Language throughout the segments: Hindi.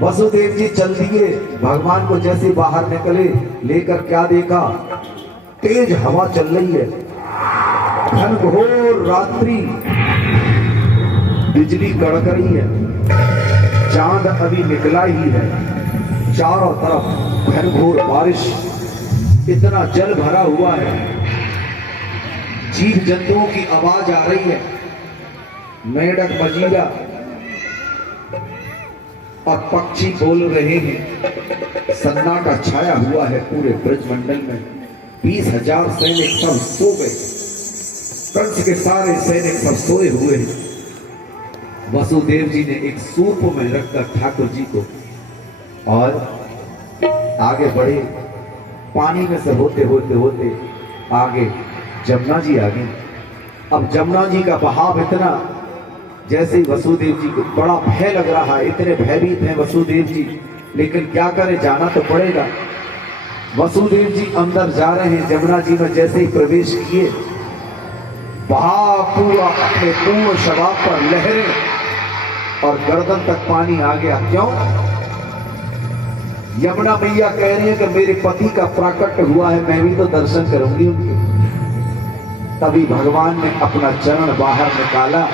वसुदेव जी चल दिए। भगवान को जैसे बाहर निकले, लेकर क्या देखा, तेज हवा चल रही है, घनघोर रात्रि, बिजली कड़क रही है, चांद अभी निकला ही है, चारों तरफ घनघोर बारिश, इतना जल भरा हुआ है, जीव जंतुओं की आवाज आ रही है, मेढक मजीरा और पक्षी बोल रहे हैं, सन्नाटा छाया हुआ है पूरे ब्रजमंडल में। 20,000 सैनिक सब सो गए, कंस के सारे सैनिक सब सोए हुए हैं। वसुदेव जी ने एक सूप में रखकर ठाकुर जी को और आगे बढ़े। पानी में से होते होते होते आगे जमुना जी आ गई। अब जमुना जी का बहाव इतना, जैसे वसुदेव जी को बड़ा भय लग रहा है, इतने भयभीत हैं वसुदेव जी, लेकिन क्या करें, जाना तो पड़ेगा। वसुदेव जी अंदर जा रहे हैं, जमुना जी में जैसे ही प्रवेश किए, बहाव पूरा अपने पूर्ण शराब पर लहरें और गर्दन तक पानी आ गया। क्यों? यमुना मैया कह रही है कि मेरे पति का प्राकट्य हुआ है, मैं भी तो दर्शन करूंगी उनके। तभी भगवान ने अपना चरण बाहर निकाला,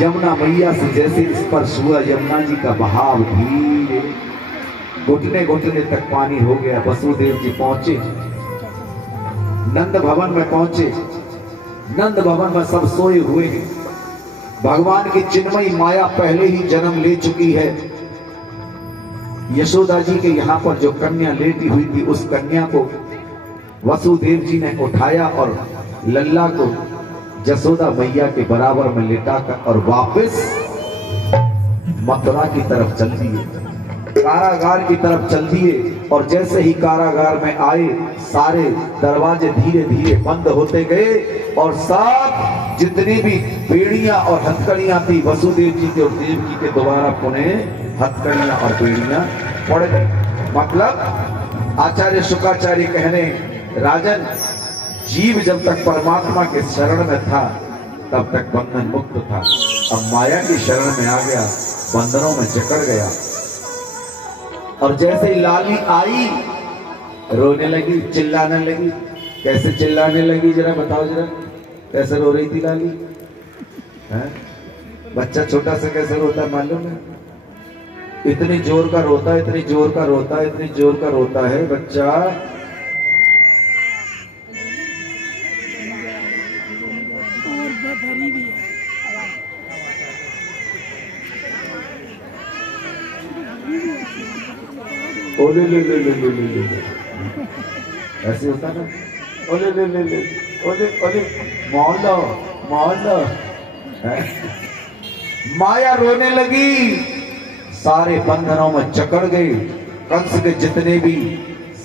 यमुना मैया से जैसे स्पर्श हुआ, यमुना जी का बहाव धीरे घुटने घुटने तक पानी हो गया। वसुदेव जी पहुंचे, नंद भवन में पहुंचे। नंद भवन में सब सोए हुए हैं। भगवान की चिन्मयी माया पहले ही जन्म ले चुकी है। यशोदा जी के यहाँ पर जो कन्या लेटी हुई थी, उस कन्या को वसुदेव जी ने उठाया और लल्ला को यशोदा मैया के बराबर में लिटाकर और वापस मथुरा की तरफ चल दिए, कारागार की तरफ चल दिए। और जैसे ही कारागार में आए, सारे दरवाजे धीरे धीरे बंद होते गए और सब जितनी भी बेड़ियां और हथकड़ियां थी वसुदेव जी के और देवकी के दोबारा पुनः हथकड़ियां और बेड़ियां पड़ गई। मतलब आचार्य शुक्राचार्य कहने, राजन, जीव जब तक परमात्मा के शरण में था तब तक बंधन मुक्त था। अब माया की शरण में आ गया, बंधनों में जकड़ गया। और जैसे ही लाली आई, रोने लगी, चिल्लाने लगी। कैसे चिल्लाने लगी, जरा बताओ, जरा कैसे रो रही थी लाली? बच्चा छोटा सा कैसे रोता है मालूम है? इतनी जोर का रोता है, इतनी जोर का रोता है, इतनी जोर का रोता है बच्चा। ओले ले ले ले ले ले ले, ऐसे होता ना, ओले ले ले ले, ओले ओले, मौला मौला। माया रोने लगी, सारे बंधनों में जकड़ गए। कंस के जितने भी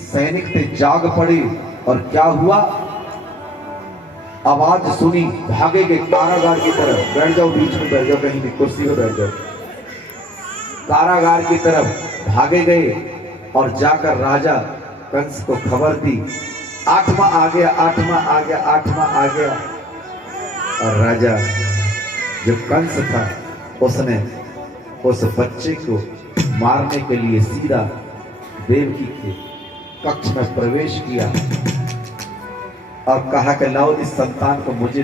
सैनिक थे जाग पड़े। और क्या हुआ, आवाज सुनी, भागे गए कारागार की तरफ। बैठ जाओ, बीच में बैठ जाओ, कहीं भी कुर्सी पे बैठ जाओ। कारागार की तरफ भागे गए और जाकर राजा कंस को खबर दी, 8वां आ गया, 8वां आ गया, 8वां आ गया। और राजा जो कंस था, उसने उस बच्चे को मारने के लिए सीधा देवकी के कक्ष में प्रवेश किया और कहा कि लाओ इस संतान को मुझे